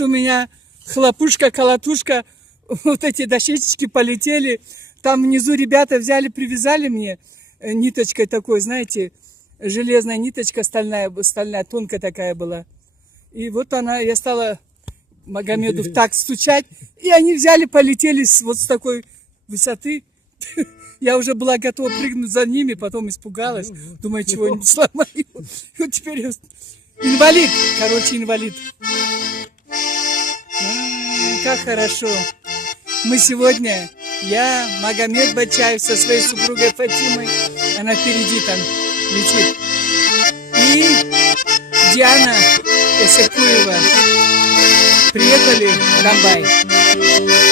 у меня хлопушка, колотушка, вот эти дощечки полетели. Там внизу ребята взяли, привязали мне ниточкой такой, знаете, железная ниточка стальная, тонкая такая была. И вот я стала Магомеду так стучать, и они взяли, полетели вот с такой высоты. Я уже была готова прыгнуть за ними, потом испугалась. Думаю, чего-нибудь сломаю. Вот теперь я инвалид, инвалид. Как хорошо. Мы сегодня, я, Магомед Бачаев со своей супругой Фатимой, она впереди там летит, и Диана Эсекуева приехали в Донбай.